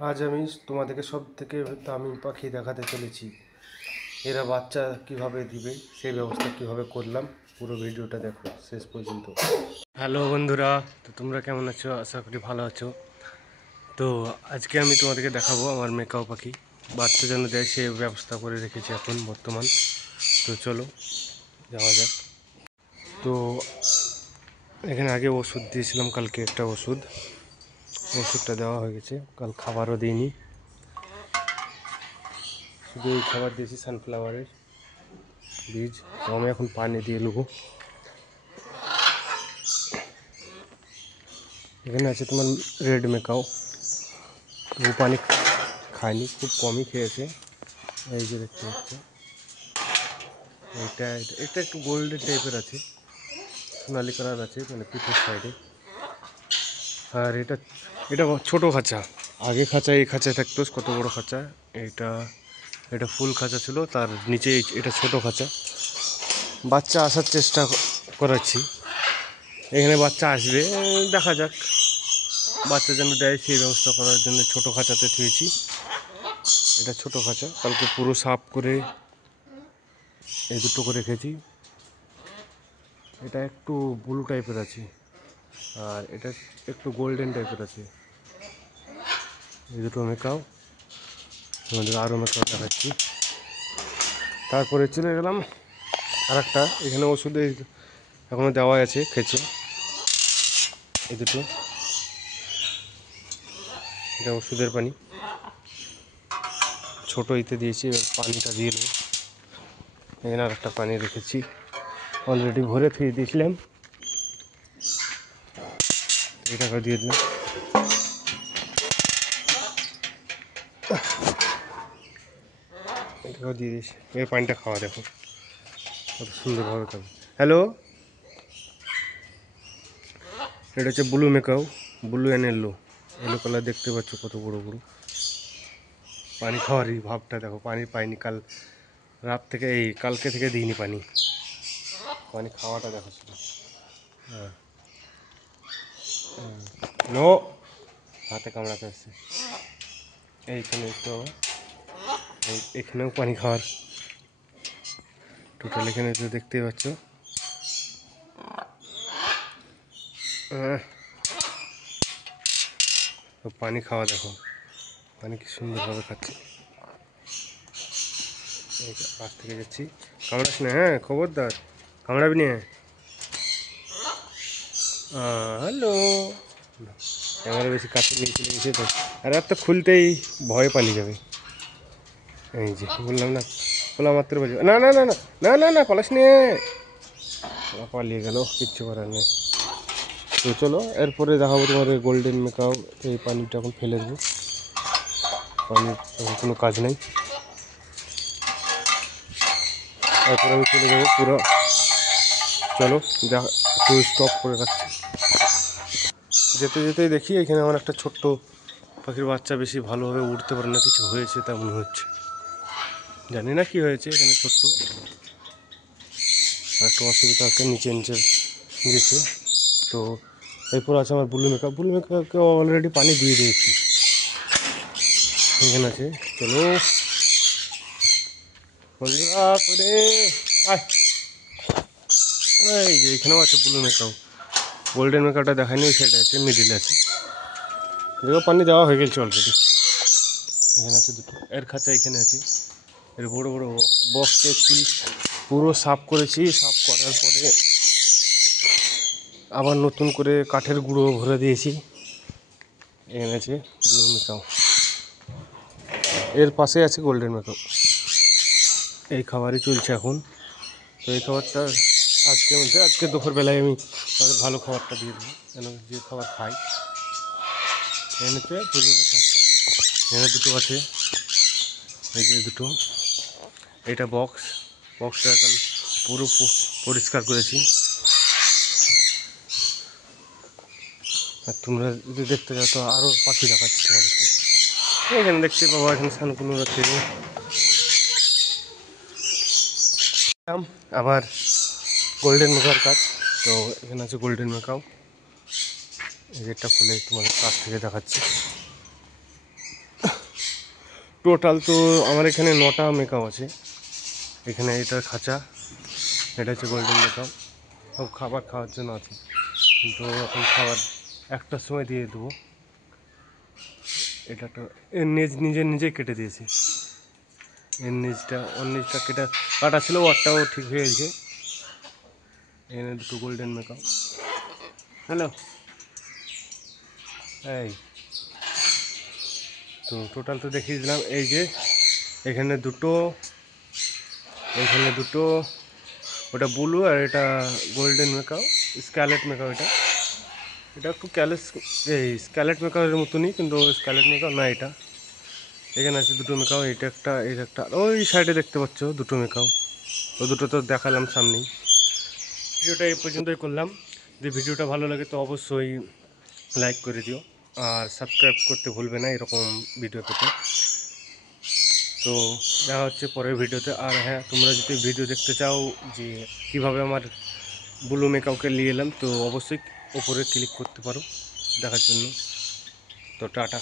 আজ আমি তোমাদেরকে সব থেকে দামি পাখি দেখাতে চলেছি। এরা বাচ্চা কিভাবে দিবে সেই ব্যবস্থা কিভাবে করলাম, পুরো ভিডিওটা দেখো শেষ পর্যন্ত। হ্যালো বন্ধুরা, তো তোমরা কেমন আছো? আশা করি ভালো আছো। তো আজকে আমি তোমাদেরকে দেখাবো আমার মেকাও পাখি বাচ্চা যেন দেয় সে ব্যবস্থা করে রেখেছি এখন বর্তমান। তো চলো যাওয়া যাক। তো এখানে আগে ওষুধ দিয়েছিলাম, কালকে একটা ওষুধটা দেওয়া হয়ে গেছে, কাল খাবারও দিইনি, শুধু এই খাবার দিয়েছি সানফ্লাওয়ারের বীজ। তো আমি এখন পানি দিয়ে নেবো। এখানে আছে তোমার রেড মেকাও, ও পানি খায়নি, খুব কমই খেয়েছে। এই যে দেখতে পাচ্ছ, এটা এটা একটু গোল্ডেন টাইপের আছে, সোনালি কালার আছে মানে পিঠের সাইডে। আর এটা এটা ছোটো খাঁচা, আগে খাঁচা এই খাঁচায় থাকতো কত বড় খাঁচা। এটা এটা ফুল খাঁচা ছিল, তার নিচে এটা ছোট খাঁচা। বাচ্চা আসার চেষ্টা করাচ্ছি, এখানে বাচ্চা আসবে, দেখা যাক। বাচ্চা যেন দেয় সেই ব্যবস্থা করার জন্য ছোটো খাঁচাতে থুয়েছি। এটা ছোট খাঁচা, কালকে পুরো সাফ করে এই দুটো করে রেখেছি। এটা একটু ব্লু টাইপের আছে, আর এটা একটু গোল্ডেন টাইপের আছে। এই দুটো মেকাও, তোমাদের আরও মেকাও দেখাচ্ছি। তারপরে চলে গেলাম আর একটা, এখানে ওষুধে এখনও দেওয়া আছে খেয়েছে। এই দুটো, এটা ওষুধের পানি, ছোটো ইতে দিয়েছি, এবার পানিটা দিয়ে নেব। এখানে আর একটা পানি রেখেছি, অলরেডি ভরে থুয়ে দিয়েছিলাম, এটাকে দিয়ে দিলাম। এটাকেও দিয়ে দিয়েছি, এই পানিটা খাওয়া দেখো কত সুন্দরভাবে খাবে। হ্যালো, এটা হচ্ছে ব্লু মেকাও, ব্লু অ্যান্ড এলো, এলো কালার দেখতে পাচ্ছ কত বড় বড়। পানি খাওয়ারই ভাবটা দেখো, পানি পাইনি কাল রাত থেকে, এই কালকে থেকে দিইনি পানি, পানি খাওয়াটা দেখো শুধু। হ্যাঁ, নো, হাতে কামড়াতে আসছে। এইখানে একটু আবার এখানেও পানি খাওয়ার, টোটাল এখানে তো দেখতেই পাচ্ছ। পানি খাওয়া দেখো, পানি কি সুন্দরভাবে খাচ্ছে। এই পাশ থেকে যাচ্ছি, কামড়াস না, হ্যাঁ খবরদার, কামড়াবি না। হ্যালো, ক্যামেরা বেশি কাছে নিয়ে চলে গেছে তো, আর তো খুলতেই ভয়ে পালিয়ে যাবে। এই যে বললাম না, খোলা মাত্র বাজবে, না না না না না না না পালাস নিয়ে, পালিয়ে গেল, কিচ্ছু করার নেই। তো চলো এরপরে দেখাবো তোমাদের গোল্ডেন মেকাও। এই পানিটা এখন ফেলে দেবো, পানির এখন কোনো কাজ নেই। তারপরে আমি চলে যাবো পুরো, চলো একটু স্টপ করে রাখছি। যেতে যেতেই দেখি এখানে আমার একটা ছোট্ট পাখির বাচ্চা, বেশি ভালোভাবে উঠতে পারে না, কিছু হয়েছে তা মনে হচ্ছে, জানি না কি হয়েছে। এখানে ছোট্ট একটা অসুবিধা আছে, নিচে নিচে গেছে। তো এরপর আছে আমার ব্লু মেকাকে অলরেডি পানি দিয়ে দিয়েছি, এখানে আছে। চলো বন্ধুরা করে আয়, এই যে এখানেও আছে ব্লু মেকাও, গোল্ডেন মেকাওটা দেখায়নি, ওই সাইডে আছে, মিডিলে আছে। দেখো পানি দেওয়া হয়ে গেছে অলরেডি। এখানে আছে দুটো, এর খাঁচা এখানে আছে, এর বড় বড় বক্সকে পুরো সাফ করেছি। সাফ করার পরে আবার নতুন করে কাঠের গুঁড়ো ভরে দিয়েছি। এখানে আছে ব্লু মেকাও, এর পাশে আছে গোল্ডেন মেকাও। এই খাবারই চলছে এখন। তো এই খাবারটা আজকে দুপুরবেলায় আমি তাদের ভালো খাবারটা দিয়ে দেবো, যেন যে খাবার খাই। এখানে হচ্ছে ব্লু মেকাও, এখানে দুটো আছে, এই যে দুটো। এটা বক্সটা এখন পুরো পরিষ্কার করেছি। আর তোমরা যদি দেখতে যাও তো আরও পাখি দেখাচ্ছি তোমাদেরকে। এখানে দেখতে পাবো, এখানে সানকুনো আছে। আবার গোল্ডেন মেকাওর কাজ, তো এখানে আছে গোল্ডেন মেকাও। এই গেটটা খুলে তোমাদের কাছ থেকে দেখাচ্ছি। টোটাল তো আমার এখানে 9টা মেকআপ আছে। এখানে এটার খাঁচা, এটা হচ্ছে গোল্ডেন মেকআপ, সব খাবার খাওয়ার জন্য আছে, কিন্তু এখন খাবার 1টার সময় দিয়ে দেবো। এটা তো এর নিজেই কেটে দিয়েছি, এর ওর নিচটা কাটা ছিল, ওরটাও ঠিক হয়ে গেছে। এখানে দুটো গোল্ডেন মেকআপ। হ্যালো, এই তো টোটাল তো দেখিয়ে দিলাম। এই যে এখানে দুটো, ওটা ব্লু আর এটা গোল্ডেন মেকআপ, স্কালেট মেকআপ। এটা একটু স্কালেট মেকআপের মতনই, কিন্তু স্কালেট মেকআপ না এটা। এখানে আছে দুটো মেকআপ, এটা একটা, ওই সাইডে দেখতে পাচ্ছ দুটো মেকআপ। ও দুটো তো দেখালাম সামনেই। ভিডিওটা এই পর্যন্তই করলাম। যদি ভিডিওটা ভালো লাগে তো অবশ্যই লাইক করে দিও, আর সাবস্ক্রাইব করতে ভুলবে না এরকম ভিডিও পেতে। তো দেখা হচ্ছে পরের ভিডিওতে। আর হ্যাঁ, তোমরা যদি ভিডিও দেখতে চাও যে কীভাবে আমার ব্লু মেকআপকে নিয়ে এলাম, তো অবশ্যই ওপরে ক্লিক করতে পারো দেখার জন্য। তো টাটা।